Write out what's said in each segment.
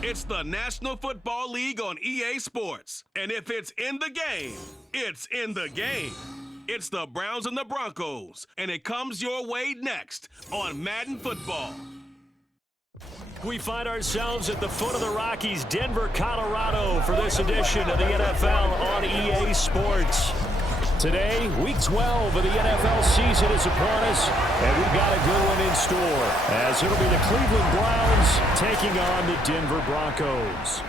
It's the National Football League on EA Sports. And if it's in the game, it's in the game. It's the Browns and the Broncos, and it comes your way next on Madden Football. We find ourselves at the foot of the Rockies, Denver, Colorado, for this edition of the NFL on EA Sports. Today, Week 12 of the NFL season is upon us, and we've got a good one in store, as it'll be the Cleveland Browns taking on the Denver Broncos.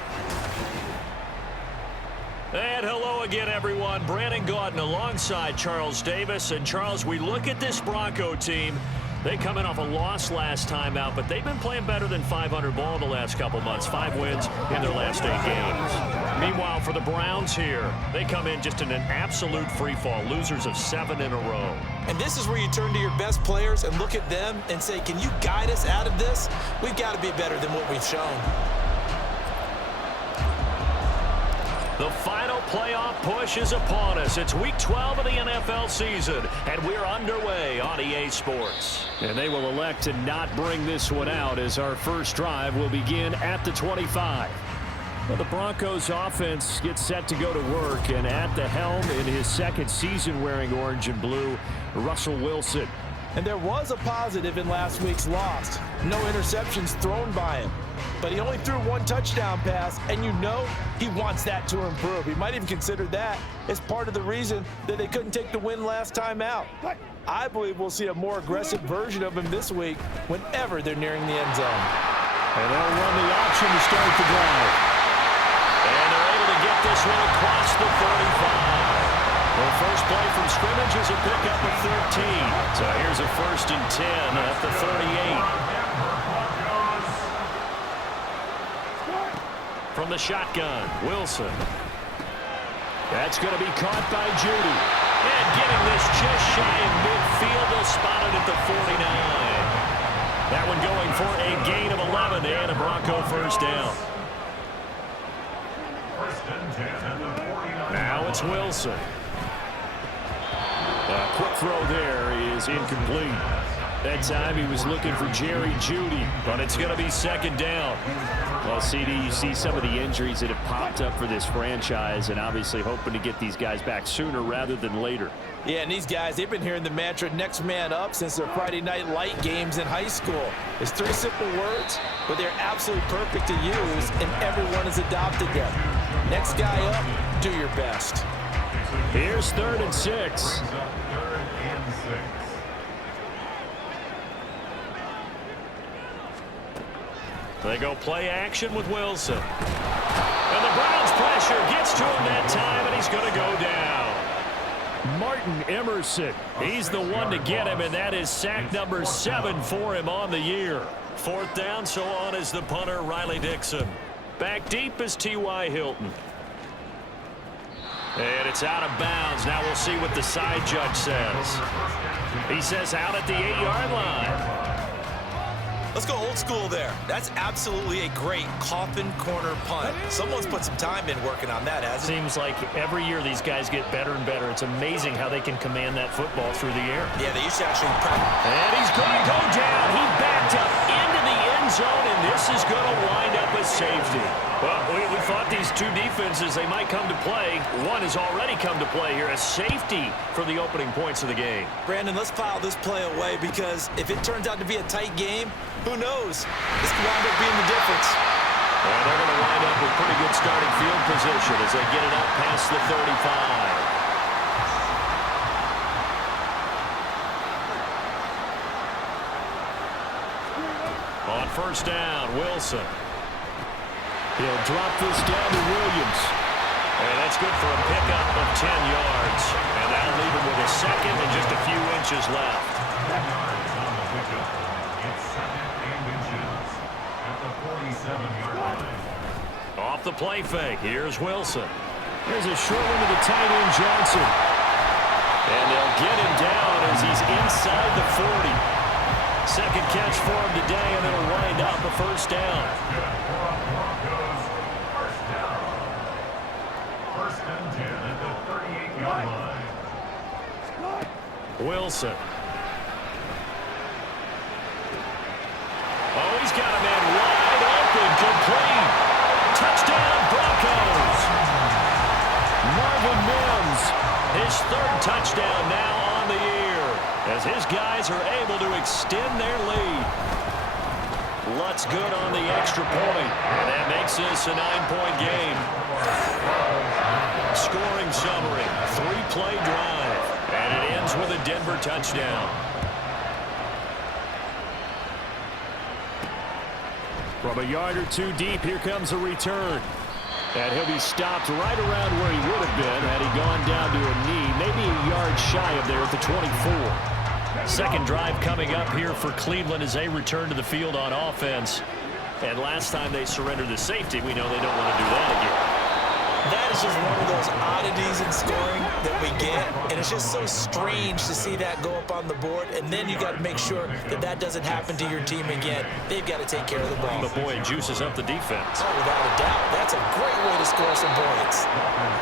And hello again, everyone. Brandon Gaudin alongside Charles Davis. And, Charles, we look at this Bronco team. They come in off a loss last time out, but they've been playing better than 500 ball the last couple months. 5 wins in their last 8 games. Meanwhile, for the Browns here, they come in just in an absolute free fall. Losers of 7 in a row. And this is where you turn to your best players and look at them and say, can you guide us out of this? We've got to be better than what we've shown. The final playoff push is upon us. It's Week 12 of the NFL season, and we're underway on EA Sports. And they will elect to not bring this one out, as our first drive will begin at the 25. Well, the Broncos offense gets set to go to work, and at the helm in his second season wearing orange and blue, Russell Wilson. And there was a positive in last week's loss. No interceptions thrown by him. But he only threw 1 touchdown pass, and you know he wants that to improve. He might even consider that as part of the reason that they couldn't take the win last time out. I believe we'll see a more aggressive version of him this week whenever they're nearing the end zone. And they'll run the option to start the drive. And they're able to get this one across the 35. Their first play from scrimmage is a pickup of 13. So here's a 1st and 10 at the 38. From the shotgun, Wilson. That's going to be caught by Judy. And getting this just shy of midfield, they'll spot it at the 49. That one going for a gain of 11 and a Bronco first down. Now it's Wilson. A quick throw there is incomplete. That time he was looking for Jerry Judy, but it's going to be 2nd down. Well, CD, you see some of the injuries that have popped up for this franchise, and obviously hoping to get these guys back sooner rather than later. Yeah, and these guys, they've been hearing the mantra next man up since their Friday night light games in high school. It's 3 simple words, but they're absolutely perfect to use, and everyone has adopted them. Next guy up, do your best. Here's 3rd and 6. They go play action with Wilson. And the Browns pressure gets to him that time, and he's going to go down. Martin Emerson, he's the one to get him, and that is sack number 7 for him on the year. 4th down, so on is the punter, Riley Dixon. Back deep is T.Y. Hilton. And it's out of bounds. Now we'll see what the side judge says. He says out at the 8-yard line. Let's go old school there. That's absolutely a great coffin corner punt. Someone's put some time in working on that, hasn't it? Seems like every year these guys get better and better. It's amazing how they can command that football through the air. Yeah, they used to actually practice. And he's going to go down. He backed up into the end zone, and this is going to wind up a safety. Well, we thought these two defenses, they might come to play. One has already come to play here. A safety for the opening points of the game. Brandon, let's file this play away, because if it turns out to be a tight game, who knows? This could wind up being the difference. And they're going to wind up with pretty good starting field position as they get it up past the 35. On 1st down, Wilson. He'll drop this down to Williams. And that's good for a pickup of 10 yards. And that'll leave him with a 2nd and just a few inches left. Off the play fake, here's Wilson. Here's a short one to the tight end, Johnson. And they'll get him down as he's inside the 40. 2nd catch for him today, and it'll wind up a 1st down. Wilson. Oh, he's got a man wide open, complete. Touchdown, Broncos. Marvin Mims, his third touchdown now on the year, as his guys are able to extend their lead. Lutz good on the extra point, and that makes this a 9-point game. Scoring summary, 3-play drive, and it ends with a Denver touchdown. From a yard or two deep, here comes a return. And he'll be stopped right around where he would have been had he gone down to a knee, maybe a yard shy of there at the 24. Second drive coming up here for Cleveland as they return to the field on offense. And last time they surrendered the safety, we know they don't want to do that again. That is just one of those oddities in scoring that we get, and it's just so strange to see that go up on the board, and then you got to make sure that that doesn't happen to your team again. They've got to take care of the ball. But boy, it juices up the defense. Oh, without a doubt. That's a great way to score some points.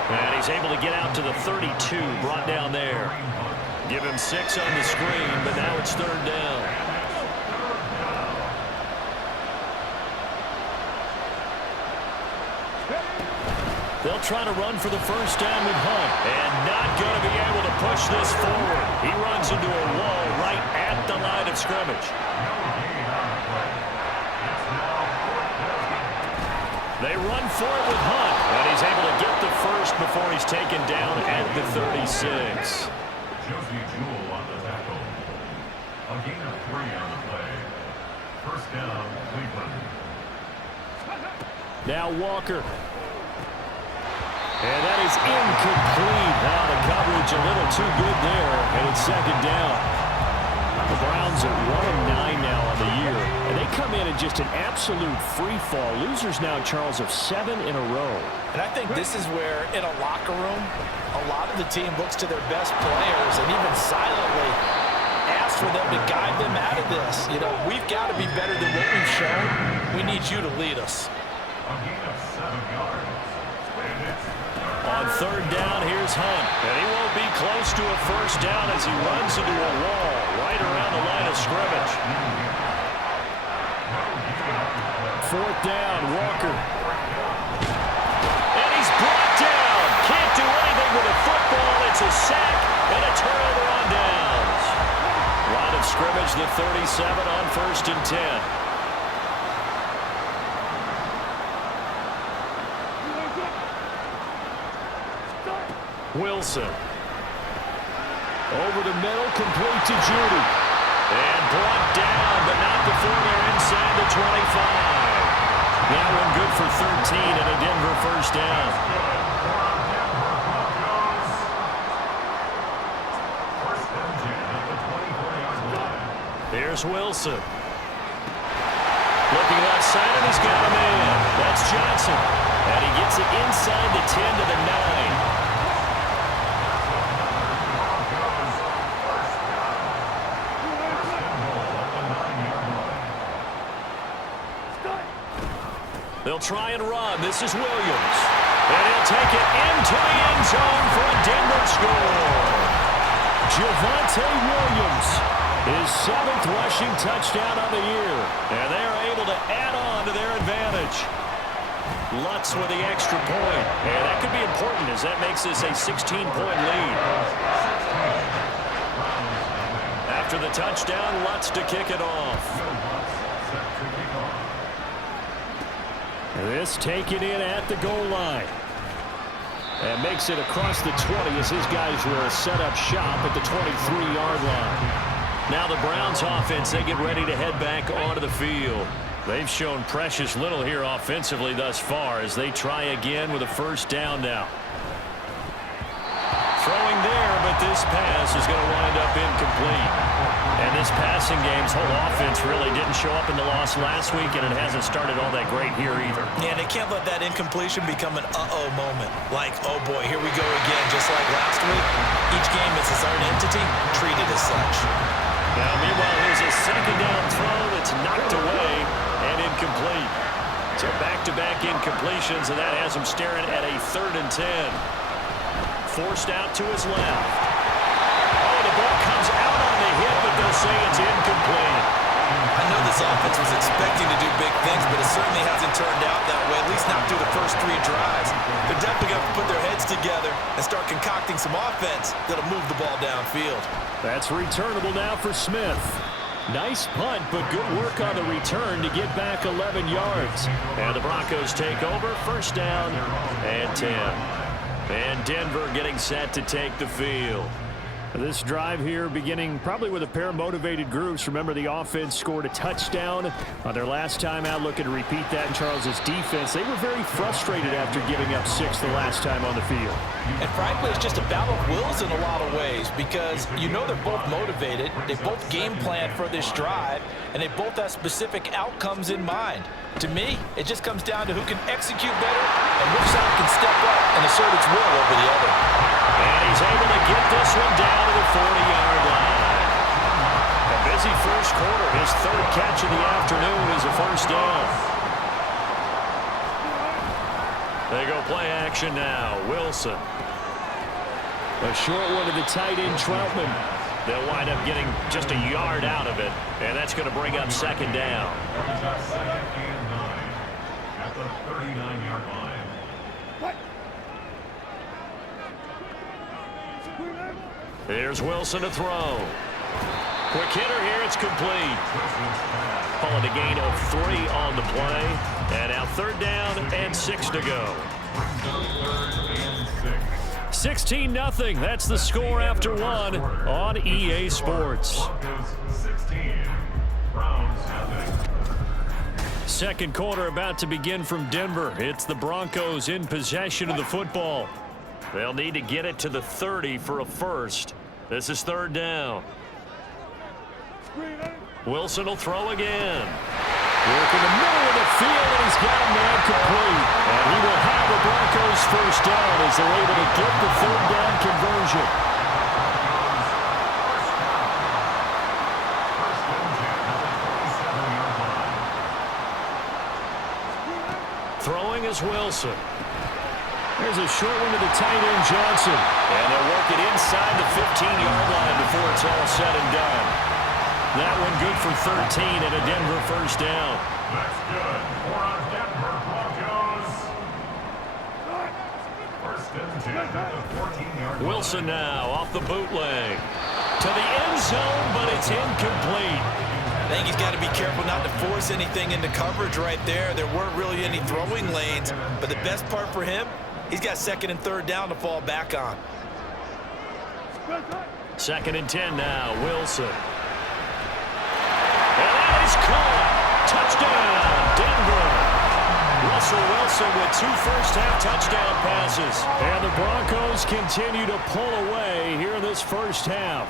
And he's able to get out to the 32, brought down there. Give him 6 on the screen, but now it's third down. They'll try to run for the first down with Hunt. And not going to be able to push this forward. He runs into a wall right at the line of scrimmage. They run for it with Hunt. And he's able to get the first before he's taken down at the 36. Josie Jewell on the tackle. A gain of 3 on the play. First down, Cleveland. Now Walker. And that is incomplete. Now the coverage a little too good there, and it's second down. The Browns are 1-9 now on the year, and they come in just an absolute free fall. Losers now, Charles, of 7 in a row. And I think this is where, in a locker room, a lot of the team looks to their best players and even silently asks for them to guide them out of this. You know, we've got to be better than what we've shown. We need you to lead us. A gain of 7 yards. On third down, here's Hunt. And he won't be close to a first down as he runs into a wall right around the line of scrimmage. Fourth down, Walker. And he's brought down. Can't do anything with a football. It's a sack and a turnover on downs. Line of scrimmage, the 37 on first and 10. Wilson. Over the middle, complete to Judy. And brought down, but not before they're inside the 25. That one good for 13 and a Denver first down. Here's Wilson. Looking left side, and he's got a man. That's Johnson. And he gets it inside the 10 to the 9. They'll try and run. This is Williams. And he'll take it into the end zone for a Denver score. Javonte Williams, his 7th rushing touchdown of the year. And they're able to add on to their advantage. Lutz with the extra point. And that could be important as that makes this a 16-point lead. After the touchdown, Lutz to kick it off. This taken in at the goal line. And makes it across the 20 as his guys will set up shop at the 23-yard line. Now the Browns offense, they get ready to head back onto the field. They've shown precious little here offensively thus far as they try again with a first down now. Throwing there, but this pass is going to wind up incomplete. And this passing game's whole offense really didn't show up in the loss last week, and it hasn't started all that great here either. Yeah, and they can't let that incompletion become an uh-oh moment. Like, oh boy, here we go again, just like last week. Each game is its own entity, treated as such. Now, meanwhile, here's a second down throw that's knocked away and incomplete. So back-to-back incompletions, and that has them staring at a 3rd and 10. forced out to his left. Oh, the ball comes out on the hit, but they'll say it's incomplete. I know this offense was expecting to do big things, but it certainly hasn't turned out that way, at least not through the first 3 drives. They're definitely going to put their heads together and start concocting some offense that'll move the ball downfield. That's returnable now for Smith. Nice punt, but good work on the return to get back 11 yards. And the Broncos take over, first down and 10. And Denver getting set to take the field. This drive here beginning probably with a pair of motivated groups. Remember, the offense scored a touchdown on their last time out, looking to repeat that in Charles's defense. They were very frustrated after giving up 6 the last time on the field. And frankly, it's just a battle of wills in a lot of ways because you know they're both motivated, they both game plan for this drive, and they both have specific outcomes in mind. To me, it just comes down to who can execute better and which side can step up and assert its will over the other. And he's able to get this one down to the 40-yard line. A busy first quarter. His 3rd catch of the afternoon is a first down. They go play action now. Wilson. A short one to the tight end, Troutman. They'll wind up getting just a yard out of it, and that's going to bring up 2nd down. 2nd and 9 at the 39-yard line. Here's Wilson to throw. Quick hitter here, it's complete. Call it a gain of 3 on the play. And now 3rd down and 6 to go. 16-0. That's the score after 1 on EA Sports. 16, Browns 0. 2nd quarter about to begin from Denver. It's the Broncos in possession of the football. They'll need to get it to the 30 for a first. This is 3rd down. Wilson will throw again. Work in the middle of the field, and he's got a man complete. And he will have the Broncos first down as they're able to get the 3rd down conversion. Throwing is Wilson. There's a short one to the tight end, Johnson. And they'll work it inside the 15-yard line before it's all said and done. That one good for 13 and a Denver first down. That's good for our Denver Broncos. 1st and 10 at the 14-yard line. Wilson now off the bootleg. To the end zone, but it's incomplete. I think he's got to be careful not to force anything into coverage right there. There weren't really any throwing lanes, but the best part for him, he's got 2nd and 3rd down to fall back on. 2nd and 10 now, Wilson. And that is caught. Touchdown, Denver. Russell Wilson with 2 first-half touchdown passes. And the Broncos continue to pull away here in this first half.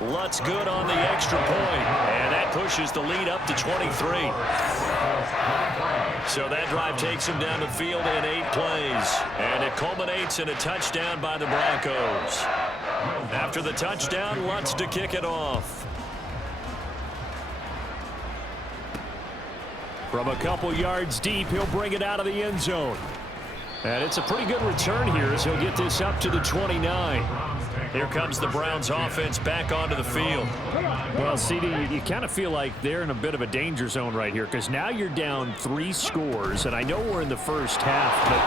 Lutz good on the extra point, and that pushes the lead up to 23. So that drive takes him down the field in 8 plays, and it culminates in a touchdown by the Broncos. After the touchdown, Lutz to kick it off. From a couple yards deep, he'll bring it out of the end zone. And it's a pretty good return here as he'll get this up to the 29. Here comes the Browns offense back onto the field. Well, CD, you kind of feel like they're in a bit of a danger zone right here because now you're down 3 scores, and I know we're in the first half, but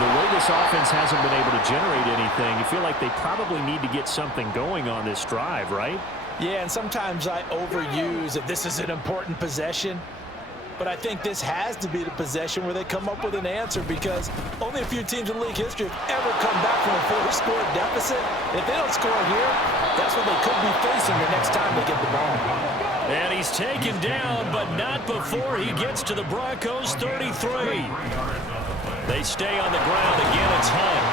the way this offense hasn't been able to generate anything, you feel like they probably need to get something going on this drive, right? Yeah, and sometimes I overuse that this is an important possession. But I think this has to be the possession where they come up with an answer because only a few teams in league history have ever come back from a 4-score deficit. If they don't score here, that's what they could be facing the next time they get the ball. And he's taken down, but not before he gets to the Broncos' 33. They stay on the ground. Again, it's Hunt.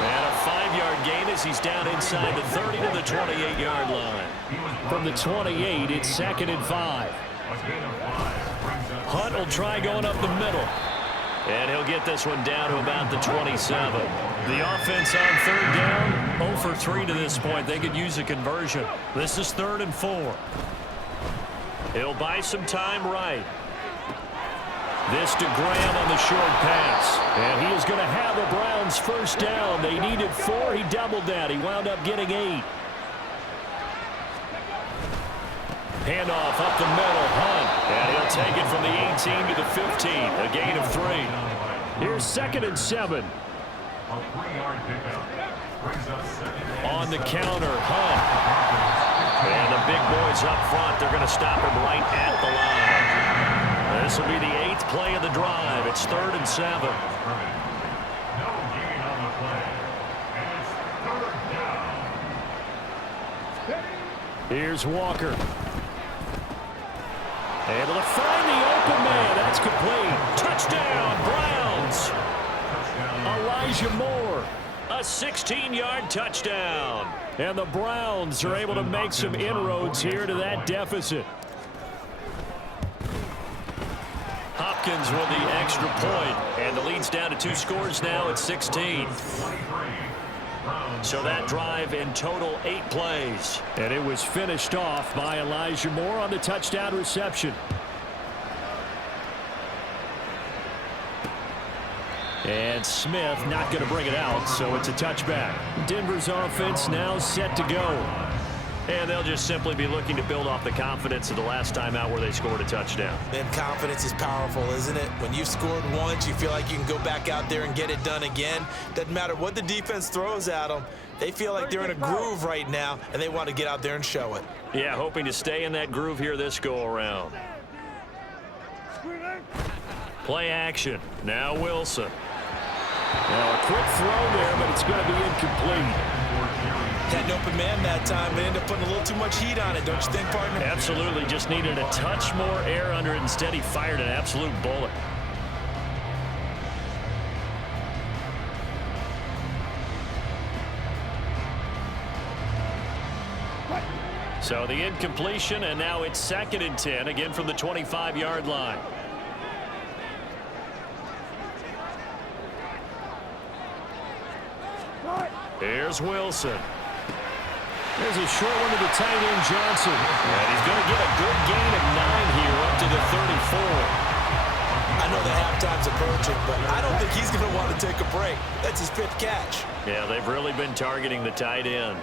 And a 5-yard gain as he's down inside the 30 to the 28-yard line. From the 28, it's 2nd and 5. Hunt will try going up the middle. And he'll get this one down to about the 27. The offense on 3rd down, 0 for 3 to this point. They could use a conversion. This is 3rd and 4. He'll buy some time right. This to Graham on the short pass. And he is going to have the Browns first down. They needed 4. He doubled that. He wound up getting 8. Handoff up the middle. Hunt. And he'll take it from the 18 to the 15. A gain of 3. Here's 2nd and 7. A 3-yard pickup. Brings up 2nd. On the counter, Hunt. And the big boys up front, they're going to stop him right at the line. This will be the 8th play of the drive. It's 3rd and 7. No gain on the play. And it's 3rd down. Here's Walker. Able to find the open man. That's complete. Touchdown, Browns. Elijah Moore. A 16-yard touchdown. And the Browns are able to make some inroads here to that deficit. Hopkins with the extra point, and the lead's down to 2 scores now at 16. So that drive in total 8 plays. And it was finished off by Elijah Moore on the touchdown reception. And Smith not going to bring it out, so it's a touchback. Denver's offense now set to go. And they'll just simply be looking to build off the confidence of the last time out where they scored a touchdown. And confidence is powerful, isn't it? When you've scored once, you feel like you can go back out there and get it done again. Doesn't matter what the defense throws at them. They feel like they're in a groove right now, and they want to get out there and show it. Yeah, hoping to stay in that groove here this go-around. Play action. Now Wilson. Now a quick throw there, but it's going to be incomplete. Had an open man that time, but ended up putting a little too much heat on it, don't you think, partner? Absolutely. Just needed a touch more air under it. Instead, he fired an absolute bullet. So the incompletion, and now it's 2nd and 10, again from the 25-yard line. Here's Wilson. There's a short one to the tight end, Johnson. And he's going to get a good gain of 9 here up to the 34. I know the halftime's approaching, but I don't think he's going to want to take a break. That's his 5th catch. Yeah, they've really been targeting the tight end.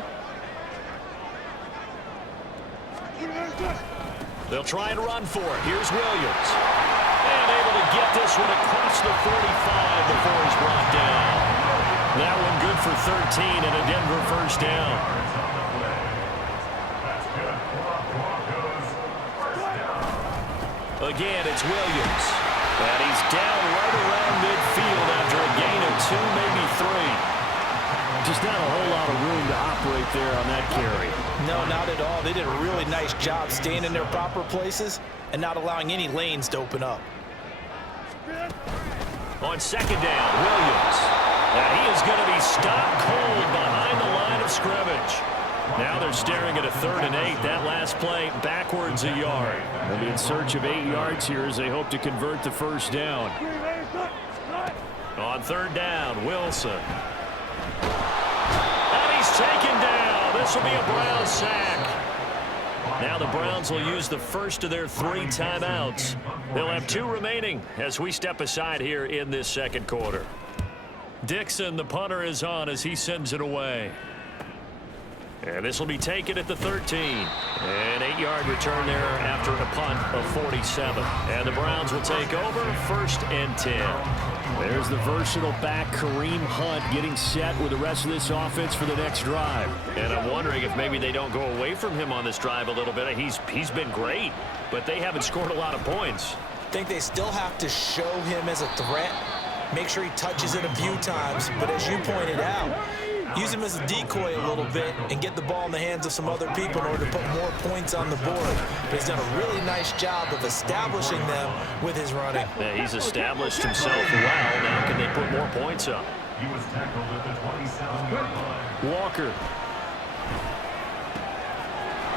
They'll try and run for it. Here's Williams. And able to get this one across the 45 before he's brought down. That one good for 13 and a Denver first down. Again, it's Williams. And he's down right around midfield after a gain of 2, maybe 3. Just not a whole lot of room to operate there on that carry. No, not at all. They did a really nice job staying in their proper places and not allowing any lanes to open up. On 2nd down, Williams. And he is going to be stopped cold behind the line of scrimmage. Now they're staring at a 3rd and 8. That last play backwards a yard. They'll be in search of 8 yards here as they hope to convert the first down. On 3rd down, Wilson. And he's taken down. This will be a Browns sack. Now the Browns will use the first of their 3 timeouts. They'll have 2 remaining as we step aside here in this 2nd quarter. Dixon, the punter, is on as he sends it away. And this will be taken at the 13. An 8-yard return there after a punt of 47. And the Browns will take over 1st and 10. There's the versatile back, Kareem Hunt, getting set with the rest of this offense for the next drive. And I'm wondering if maybe they don't go away from him on this drive a little bit. He's been great, but they haven't scored a lot of points. I think they still have to show him as a threat. Make sure he touches it a few times, but as you pointed out, use him as a decoy a little bit and get the ball in the hands of some other people in order to put more points on the board. But he's done a really nice job of establishing them with his running. Yeah, he's established himself well. Now can they put more points up? He was tackled at the 27-yard line. Walker.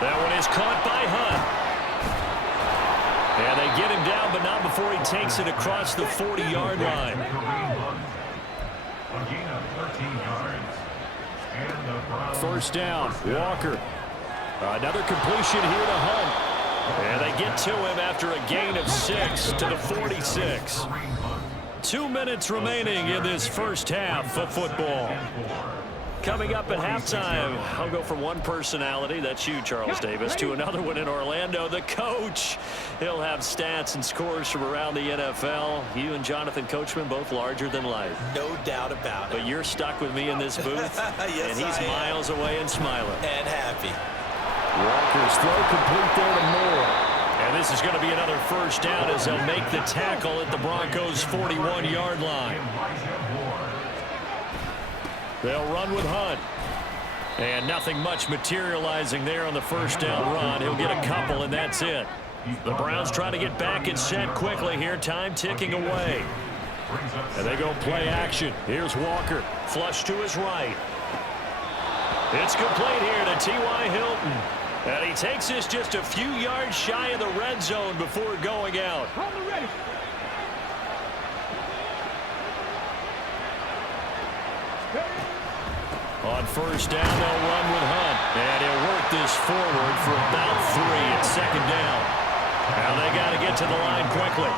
That one is caught by Hunt. And they get him down, but not before he takes it across the 40-yard line. A gain of 13 yards. And the Browns 1st down, Walker. Another completion here to Hunt. And they get to him after a gain of 6 to the 46. 2 minutes remaining in this first half of football. Coming up at halftime, I'll go from one personality, that's you, Charles Davis, to another one in Orlando, the coach. He'll have stats and scores from around the NFL. You and Jonathan Coachman, both larger than life. No doubt about it. But you're stuck with me in this booth, yes, and he's miles away and smiling. And happy. Walker's throw complete there to Moore. And this is going to be another first down as they'll make the tackle at the Broncos' 41-yard line. They'll run with Hunt. And nothing much materializing there on the first down run. He'll get a couple, and that's it. The Browns trying to get back and set quickly here. Time ticking away. And they go play action. Here's Walker. Flush to his right. It's complete here to T.Y. Hilton. And he takes this just a few yards shy of the red zone before going out. On first down, they'll run with Hunt. And he'll work this forward for about 3 at second down. Now they got to get to the line quickly.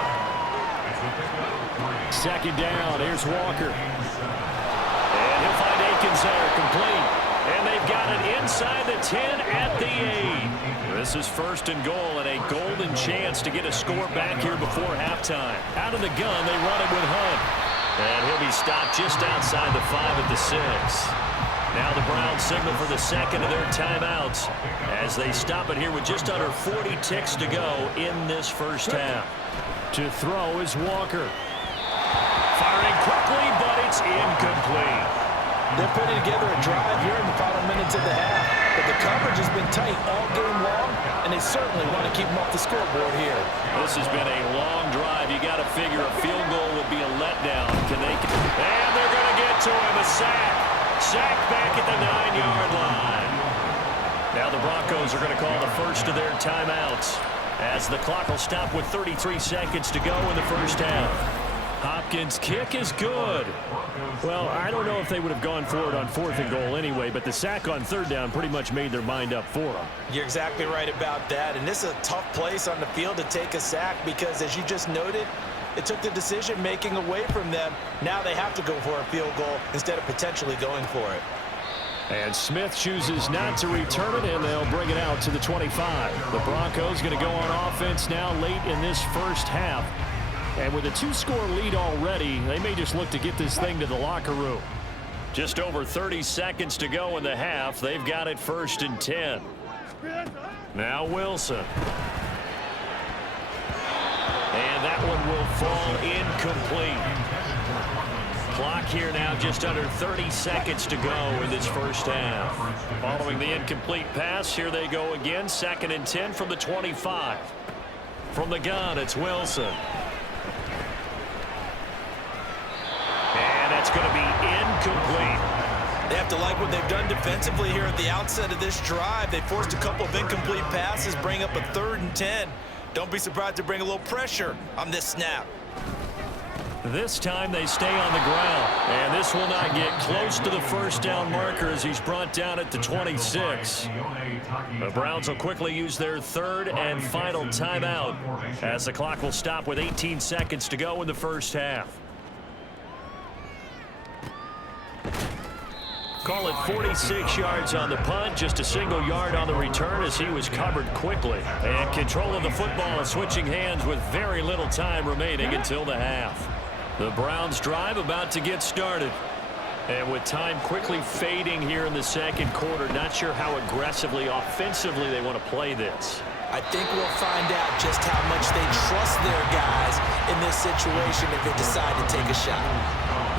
Second down, here's Walker. And he'll find Akins there, complete. And they've got it inside the 10 at the 8. This is first and goal and a golden chance to get a score back here before halftime. Out of the gun, they run it with Hunt. And he'll be stopped just outside the 5 at the 6. Now the Browns signal for the second of their timeouts as they stop it here with just under 40 ticks to go in this first half. To throw is Walker. Firing quickly, but it's incomplete. They're putting together a drive here in the final minutes of the half, but the coverage has been tight all game long, and they certainly want to keep them off the scoreboard here. This has been a long drive. You got to figure a field goal would be a letdown. And they're going to get to him, a sack. Sack back at the 9-yard line. Now the Broncos are going to call the first of their timeouts as the clock will stop with 33 seconds to go in the first half. Hopkins' kick is good. Well, I don't know if they would have gone for it on 4th and goal anyway, but the sack on 3rd down pretty much made their mind up for them. You're exactly right about that, and this is a tough place on the field to take a sack because, as you just noted, it took the decision-making away from them. Now they have to go for a field goal instead of potentially going for it. And Smith chooses not to return it, and they'll bring it out to the 25. The Broncos going to go on offense now late in this first half. And with a 2-score lead already, they may just look to get this thing to the locker room. Just over 30 seconds to go in the half. They've got it 1st and 10. Now Wilson. And that one will fall incomplete. Clock here now just under 30 seconds to go in this first half. Following the incomplete pass, here they go again. 2nd and 10 from the 25. From the gun, it's Wilson. And that's going to be incomplete. They have to like what they've done defensively here at the outset of this drive. They forced a couple of incomplete passes, bring up a 3rd and 10. Don't be surprised to bring a little pressure on this snap. This time they stay on the ground, and this will not get close to the first down marker as he's brought down at the 26. The Browns will quickly use their 3rd and final timeout as the clock will stop with 18 seconds to go in the first half. Call it 46 yards on the punt, just a single yard on the return as he was covered quickly. And control of the football switching hands with very little time remaining until the half. The Browns drive about to get started. And with time quickly fading here in the second quarter, not sure how aggressively, offensively they want to play this. I think we'll find out just how much they trust their guys in this situation if they decide to take a shot.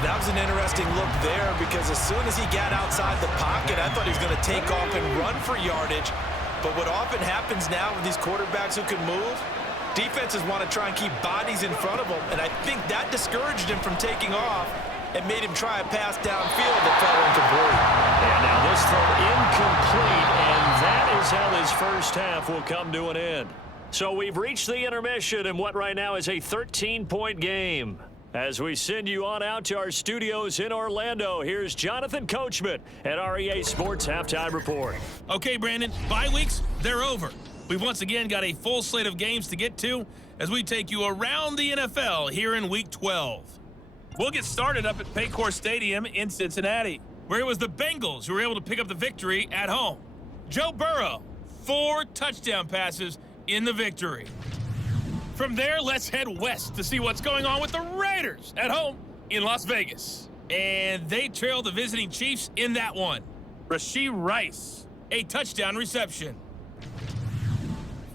That was an interesting look there because as soon as he got outside the pocket, I thought he was going to take off and run for yardage. But what often happens now with these quarterbacks who can move, defenses want to try and keep bodies in front of them, and I think that discouraged him from taking off and made him try a pass downfield that fell incomplete. And now this throw incomplete, and that is how this first half will come to an end. So we've reached the intermission in what right now is a 13-point game. As we send you on out to our studios in Orlando, here's Jonathan Coachman at our EA Sports Halftime Report. Okay, Brandon, bye weeks, they're over. We've once again got a full slate of games to get to as we take you around the NFL here in Week 12. We'll get started up at Paycor Stadium in Cincinnati, where it was the Bengals who were able to pick up the victory at home. Joe Burrow, 4 touchdown passes in the victory. From there, let's head west to see what's going on with the Raiders at home in Las Vegas. And they trailed the visiting Chiefs in that one. Rashee Rice, a touchdown reception.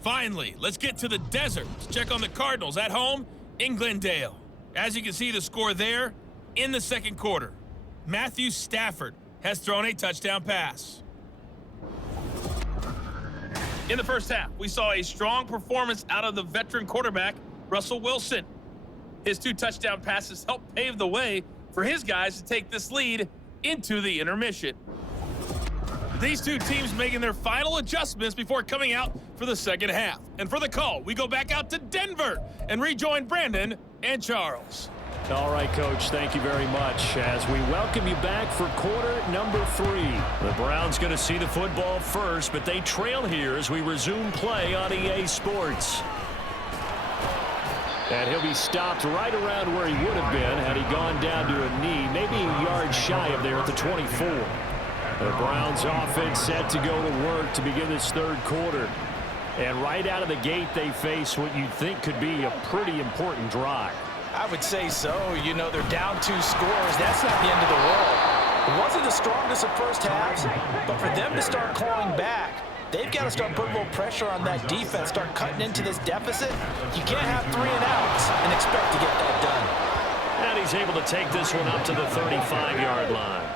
Finally, let's get to the desert to check on the Cardinals at home in Glendale. As you can see the score there in the second quarter. Matthew Stafford has thrown a touchdown pass. In the first half, we saw a strong performance out of the veteran quarterback, Russell Wilson. His 2 touchdown passes helped pave the way for his guys to take this lead into the intermission. These two teams making their final adjustments before coming out for the second half. And for the call, we go back out to Denver and rejoin Brandon and Charles. All right, Coach, thank you very much. As we welcome you back for quarter number 3. The Browns going to see the football first, but they trail here as we resume play on EA Sports. And he'll be stopped right around where he would have been had he gone down to a knee, maybe a yard shy of there at the 24. The Browns offense set to go to work to begin this third quarter. And right out of the gate, they face what you'd think could be a pretty important drive. I would say so. You know, they're down 2 scores. That's not the end of the world. It wasn't the strongest of first halves, but for them to start clawing back, they've got to start putting a little pressure on that defense, start cutting into this deficit. You can't have 3 and outs and expect to get that done. And he's able to take this one up to the 35-yard line.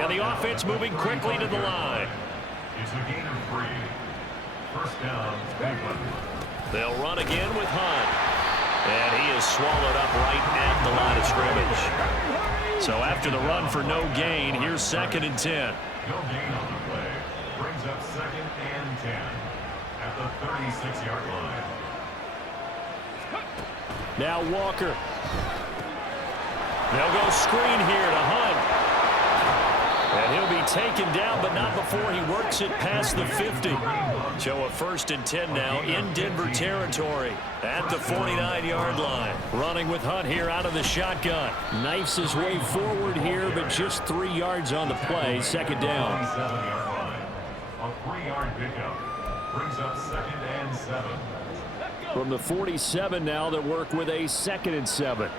And the offense moving quickly to the line. It's a gain of 3. First down, Cleveland. They'll run again with Hunt. And he is swallowed up right at the line of scrimmage. So after the run for no gain, here's 2nd and 10. No gain on the play. Brings up 2nd and 10 at the 36-yard line. Now Walker. They'll go screen here to Hunt. And he'll be taken down, but not before he works it past the 50. So a 1st and 10 now in Denver territory at the 49-yard line. Running with Hunt here out of the shotgun. Knifes his way forward here, but just 3 yards on the play. 2nd down. 47-yard line. A 3-yard pickup. Brings up 2nd and 7. From the 47 now, they work with a 2nd and 7.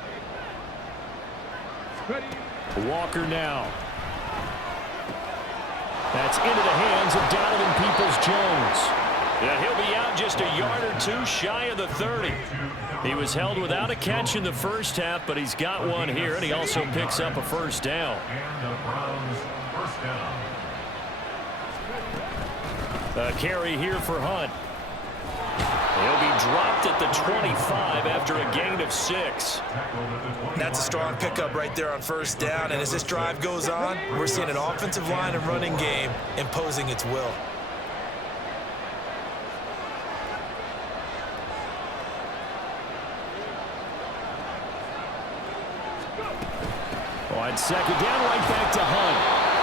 Walker now. That's into the hands of Donovan Peoples-Jones. And he'll be out just a yard or 2 shy of the 30. He was held without a catch in the first half, but he's got one here, and he also picks up a 1st down. And the Browns' 1st down. A carry here for Hunt. He'll be dropped at the 25 after a gain of 6. That's a strong pickup right there on 1st down. And as this drive goes on, we're seeing an offensive line and running game imposing its will. On 2nd down, right back to Hunt.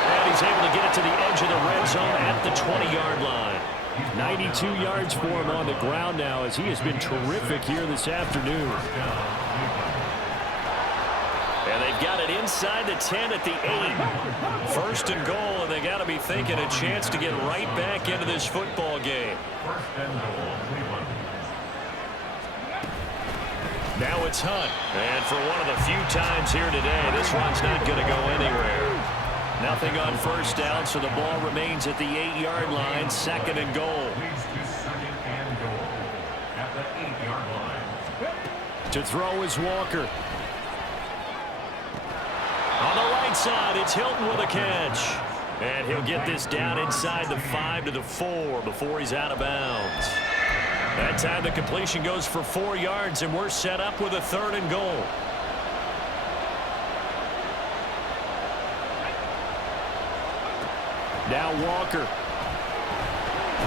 And he's able to get it to the edge of the red zone at the 20-yard line. 92 yards for him on the ground now as he has been terrific here this afternoon. And they've got it inside the 10 at the 8. 1st and goal, and they got to be thinking a chance to get right back into this football game. 1st and goal, Cleveland. Now it's Hunt. And for one of the few times here today, this one's not going to go anywhere. Nothing on 1st down, so the ball remains at the 8-yard line. 2nd and goal. Leads to 2nd and goal at the 8-yard line. To throw is Walker. On the right side, it's Hilton with a catch. And he'll get this down inside the 5 to the 4 before he's out of bounds. That time the completion goes for 4 yards, and we're set up with a 3rd and goal. Now Walker.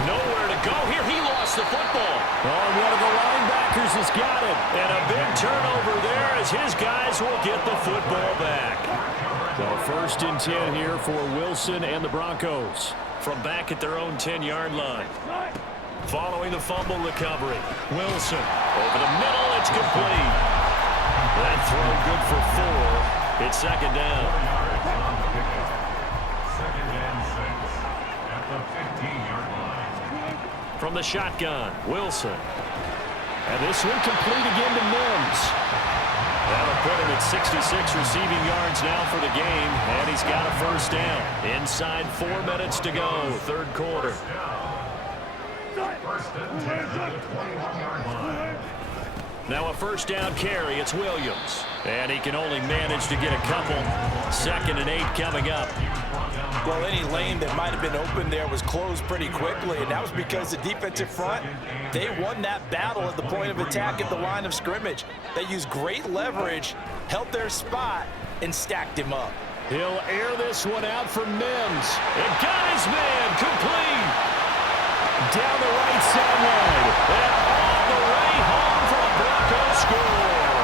Nowhere to go here. He lost the football. Oh, one of the linebackers has got it. And a big turnover there as his guys will get the football back. So 1st and 10 here for Wilson and the Broncos from back at their own 10-yard line. Following the fumble recovery, Wilson over the middle, it's complete. That throw good for 4. It's second down. Second and 6 at the 15-yard line. From the shotgun, Wilson. And this one complete again to Mims. That'll put him at 66 receiving yards now for the game, and he's got a first down. Inside 4 minutes to go, third quarter. First and 10 at the 21-yard line. Now a first down carry, it's Williams. And he can only manage to get a couple. Second and 8 coming up. Well, any lane that might have been open there was closed pretty quickly, and that was because the defensive front, they won that battle at the point of attack at the line of scrimmage. They used great leverage, held their spot, and stacked him up. He'll air this one out for Mims. And got his man complete. Down the right sideline. And all the way home for a Broncos score.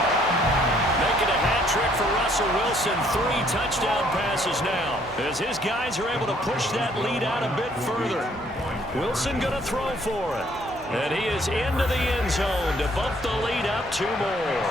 Making a hat trick for Russell Wilson. 3 touchdown passes now, as his guys are able to push that lead out a bit further. Wilson going to throw for it. And he is into the end zone to bump the lead up 2 more.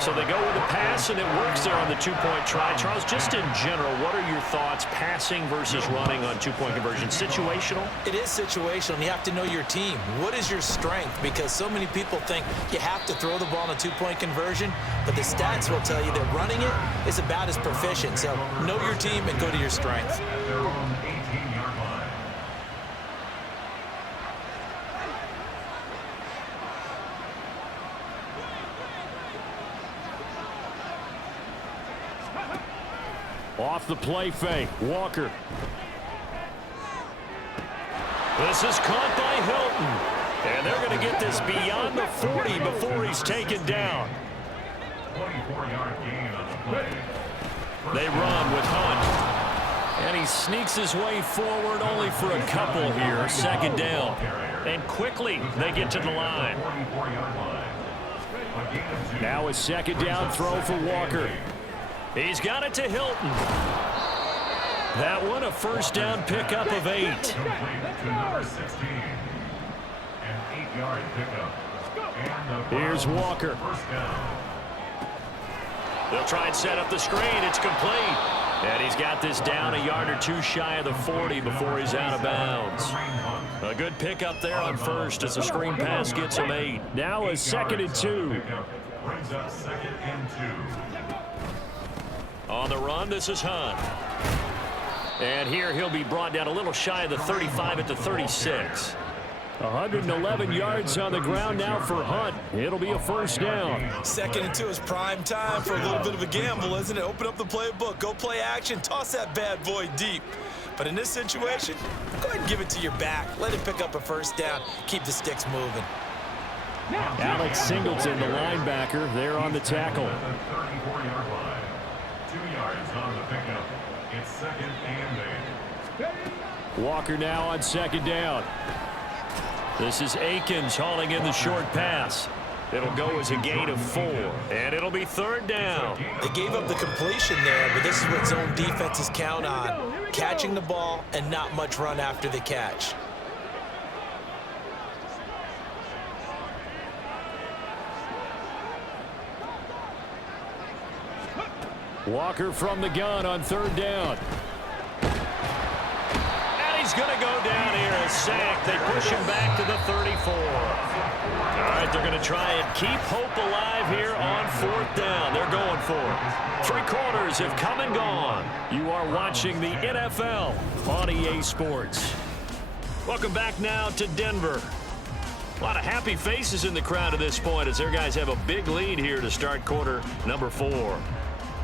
So they go with the pass, and it works there on the 2-point try. Charles, just in general, what are your thoughts passing versus running on 2-point conversion? Situational? It is situational, and you have to know your team. What is your strength? Because so many people think you have to throw the ball in a 2-point conversion, but the stats will tell you that running it is about as proficient. So know your team and go to your strength. Their own 18-yard line. Off the play fake, Walker. This is caught by Hilton. And they're going to get this beyond the 40 before he's taken down. 24-yard gain on the play. They run with Hunt. And he sneaks his way forward only for a couple here. Second down. And quickly they get to the line. 44-yard line. A gain of 2. Now a second down throw for Walker. He's got it to Hilton. That one a first down pickup of 8. Complete to number 16. An 8-yard pickup. And the Here's Browns Walker. First down. They'll try and set up the screen. It's complete. And he's got this down a yard or 2 shy of the 40 before he's out of bounds. A good pickup there on first as the screen pass gets him 8. Now a second and 2. Brings up second and 2. On the run, this is Hunt. And here he'll be brought down a little shy of the 35 at the 36. 111 yards on the ground now for Hunt. It'll be a first down. Second and 2 is prime time for a little bit of a gamble, isn't it? Open up the playbook, go play action, toss that bad boy deep. But in this situation, go ahead and give it to your back. Let him pick up a first down. Keep the sticks moving. Alex Singleton, the linebacker, there on the tackle. At the 34-yard line. 2 yards on the pickup. It's second and 8. Walker now on second down. This is Akins hauling in the short pass. It'll go as a gain of 4, and it'll be third down. They gave up the completion there, but this is what zone defenses count on. Catching the ball and not much run after the catch. Walker from the gun on third down. And he's going to go down here, a sack. They push him back to the 34. All right, they're going to try and keep hope alive here on fourth down. They're going for it. 3 quarters have come and gone. You are watching the NFL on EA Sports. Welcome back now to Denver. A lot of happy faces in the crowd at this point as their guys have a big lead here to start quarter number 4.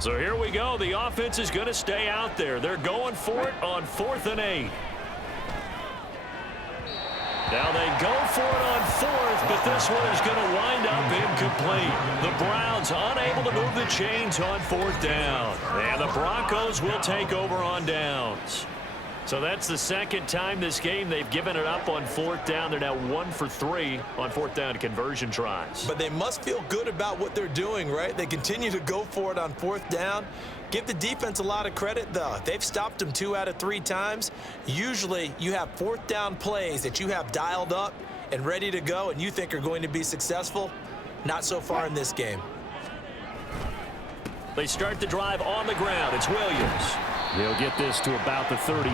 So here we go. The offense is going to stay out there. They're going for it on 4th and 8. Now they go for it on 4th, but this one is going to wind up incomplete. The Browns unable to move the chains on 4th down. And the Broncos will take over on downs. So that's the second time this game they've given it up on 4th down. They're now 1 for 3 on 4th down conversion tries. But they must feel good about what they're doing, right? They continue to go for it on 4th down. Give the defense a lot of credit, though. They've stopped them 2 out of 3 times. Usually you have 4th down plays that you have dialed up, and ready to go and you think are going to be successful, not so far in this game. They start the drive on the ground. It's Williams. He'll get this to about the 38.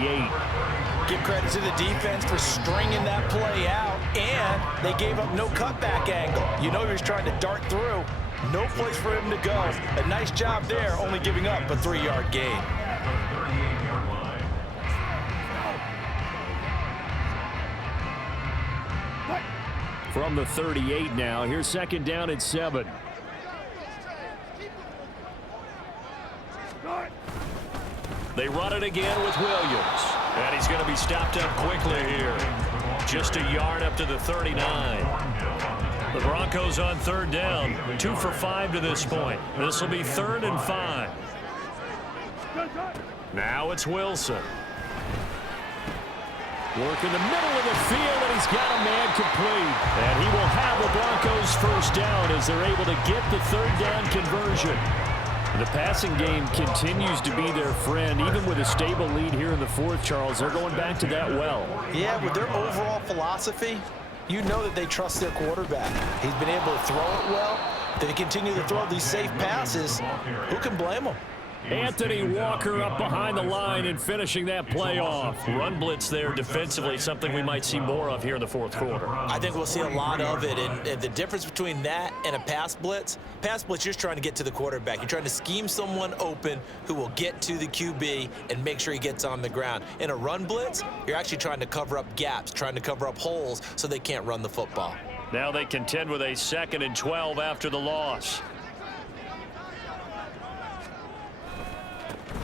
Give credit to the defense for stringing that play out, and they gave up no cutback angle. You know he was trying to dart through. No place for him to go. A nice job there, only giving up a 3-yard gain. From the 38 now, here's second down at 7. They run it again with Williams. And he's going to be stopped up quickly here. Just a yard up to the 39. The Broncos on third down. 2 for 5 to this point. This will be 3rd and 5. Now it's Wilson. Work in the middle of the field, and he's got a man complete. And he will have the Broncos first down as they're able to get the third down conversion. The passing game continues to be their friend. Even with a stable lead here in the fourth, Charles, they're going back to that well. Yeah, with their overall philosophy, you know that they trust their quarterback. He's been able to throw it well. They continue to throw these safe passes. Who can blame them? Anthony Walker up behind the line and finishing that play off. Run blitz there defensively, something we might see more of here in the fourth quarter. I think we'll see a lot of it, and the difference between that and a pass blitz, you're just trying to get to the quarterback. You're trying to scheme someone open who will get to the QB and make sure he gets on the ground. In a run blitz, you're actually trying to cover up gaps, trying to cover up holes so they can't run the football. Now they contend with a 2nd and 12 after the loss.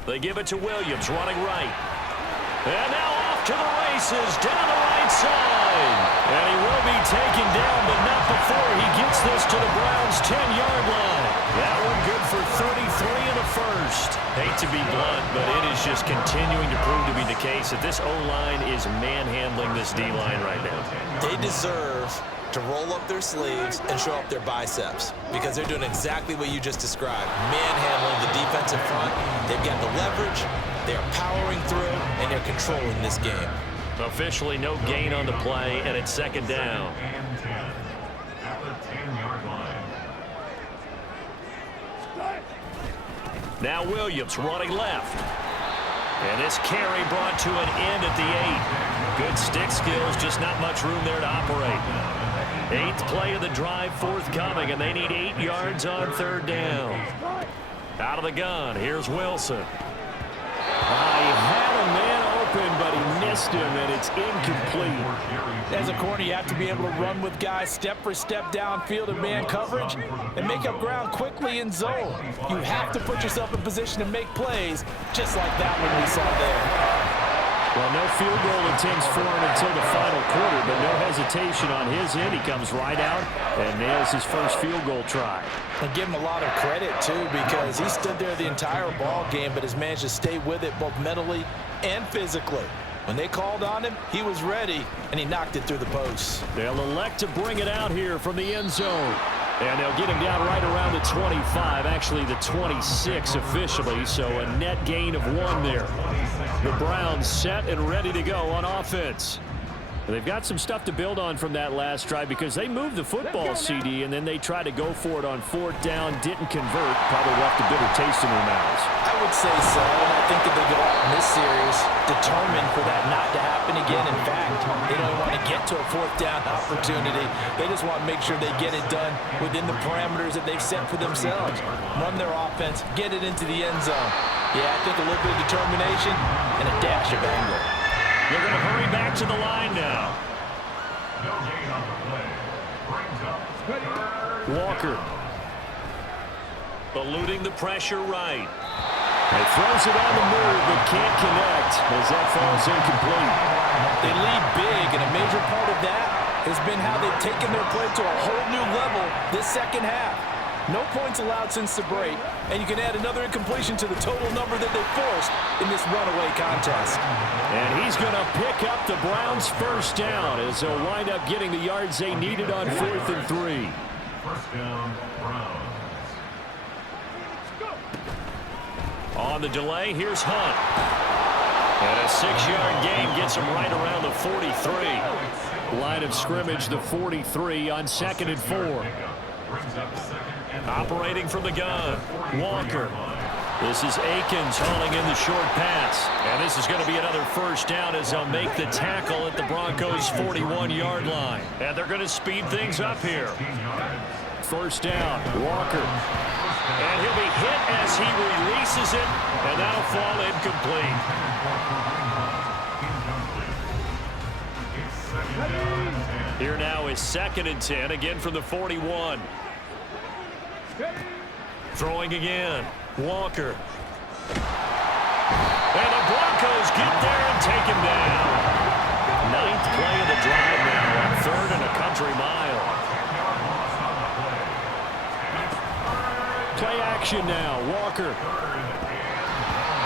They give it to Williams, running right. And now off to the races, down the right side. And he will be taken down, but not before he gets this to the Browns' 10-yard line. That one good for 33 in the first. Hate to be blunt, but it is just continuing to prove to be the case that this O-line is manhandling this D-line right now. They deserve to roll up their sleeves and show up their biceps because they're doing exactly what you just described. Manhandling the defensive front. They've got the leverage. They're powering through, and they're controlling this game. Officially no gain on the play, and it's 2nd down. Now Williams running left. And this carry brought to an end at the 8. Good stick skills, just not much room there to operate. 8th play of the drive forthcoming, and they need 8 yards on 3rd down. Out of the gun, here's Wilson. He had a man open, but he missed him, and it's incomplete. As a corner, you have to be able to run with guys step for step downfield in man coverage and make up ground quickly in zone. You have to put yourself in position to make plays, just like that one we saw there. Well, no field goal attempts for him until the final quarter, but no hesitation on his end. He comes right out and nails his first field goal try. And give him a lot of credit, too, because he stood there the entire ball game, but has managed to stay with it both mentally and physically. When they called on him, he was ready, and he knocked it through the posts. They'll elect to bring it out here from the end zone. And they'll get him down right around the 25, actually the 26 officially, so a net gain of 1 there. The Browns set and ready to go on offense. They've got some stuff to build on from that last drive because they moved the football, CD, and then they tried to go for it on 4th down, didn't convert, probably left a bitter taste in their mouths. I would say so, and I think that they go out in this series determined for that not to happen again. In fact, they don't want to get to a 4th down opportunity. They just want to make sure they get it done within the parameters that they've set for themselves. Run their offense, get it into the end zone. Yeah, I think a little bit of determination and a dash of anger. They're going to hurry back to the line now. Walker. Eluding the pressure right. He throws it on the move, but can't connect as that falls incomplete. They lead big, and a major part of that has been how they've taken their play to a whole new level this second half. No points allowed since the break, and you can add another incompletion to the total number that they forced in this runaway contest. And he's going to pick up the Browns' first down as they'll wind up getting the yards they needed on 4th and 3. First down, Browns. On the delay, here's Hunt. And a 6-yard gain gets him right around the 43. Line of scrimmage, the 43 on 2nd and 4. Operating from the gun, Walker. This is Akins hauling in the short pass. And this is going to be another first down as they'll make the tackle at the Broncos' 41-yard line. And they're going to speed things up here. First down, Walker. And he'll be hit as he releases it, and that'll fall incomplete. Here now is 2nd and 10, again from the 41. Throwing again, Walker. And the Broncos get there and take him down. 9th play of the drive now on 3rd and a country mile. Play action now, Walker.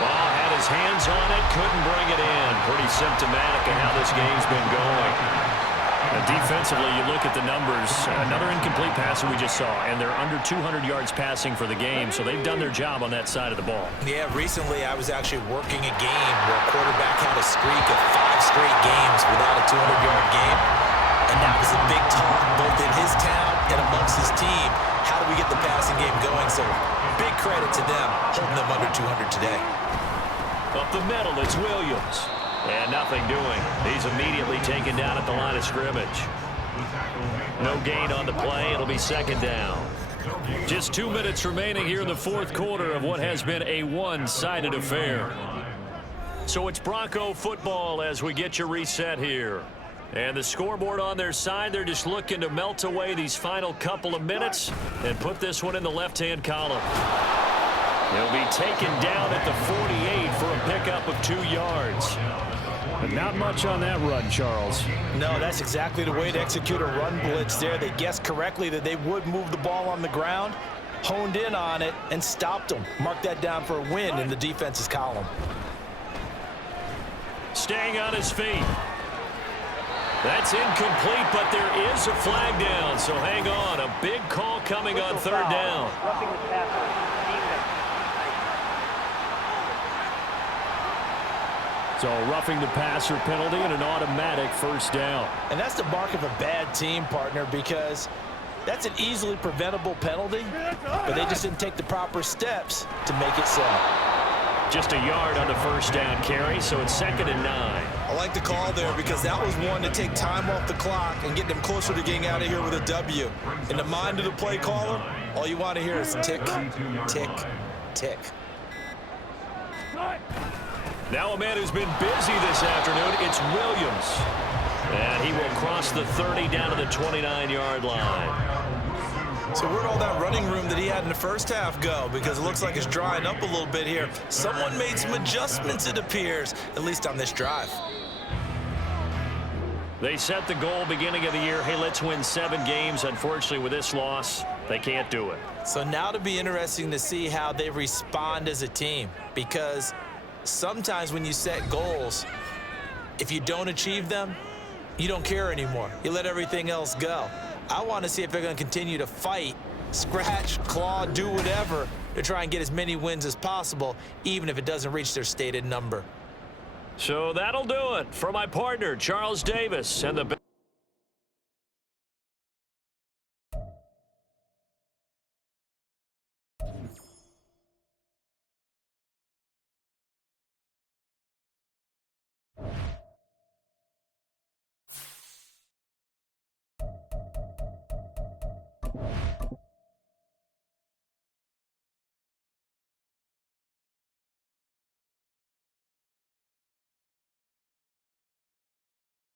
Ball had his hands on it, couldn't bring it in. Pretty symptomatic of how this game's been going. Defensively, you look at the numbers. Another incomplete pass that we just saw, and they're under 200 yards passing for the game, so they've done their job on that side of the ball. Yeah, recently I was actually working a game where a quarterback had a streak of 5 straight games without a 200-yard game, and that was a big talk both in his town and amongst his team. How do we get the passing game going? So big credit to them, holding them under 200 today. Up the middle, it's Williams. And nothing doing. He's immediately taken down at the line of scrimmage. No gain on the play. It'll be 2nd down. Just 2 minutes remaining here in the 4th quarter of what has been a one-sided affair. So it's Bronco football as we get you reset here. And the scoreboard on their side, they're just looking to melt away these final couple of minutes and put this one in the left-hand column. He'll be taken down at the 48 for a pickup of 2 yards. But not much on that run, Charles. No, that's exactly the way to execute a run blitz there. They guessed correctly that they would move the ball on the ground, honed in on it, and stopped them. Mark that down for a win in the defense's column. Staying on his feet. That's incomplete, but there is a flag down, so hang on. A big call coming on 3rd down. So roughing the passer penalty and an automatic first down. And that's the mark of a bad team, partner, because that's an easily preventable penalty, but they just didn't take the proper steps to make it so. Just a yard on the first down carry, so it's 2nd and 9. I like the call there because that was one to take time off the clock and get them closer to getting out of here with a W. In the mind of the play caller, all you want to hear is tick, tick, tick. Now a man who's been busy this afternoon, it's Williams. And he will cross the 30 down to the 29-yard line. So where'd all that running room that he had in the first half go? Because it looks like it's drying up a little bit here. Someone made some adjustments, it appears, at least on this drive. They set the goal beginning of the year. Hey, let's win 7 games. Unfortunately, with this loss, they can't do it. So now it'll be interesting to see how they respond as a team, because sometimes when you set goals, if you don't achieve them, you don't care anymore. You let everything else go. I want to see if they're going to continue to fight, scratch, claw, do whatever to try and get as many wins as possible, even if it doesn't reach their stated number. So that'll do it for my partner, Charles Davis, and the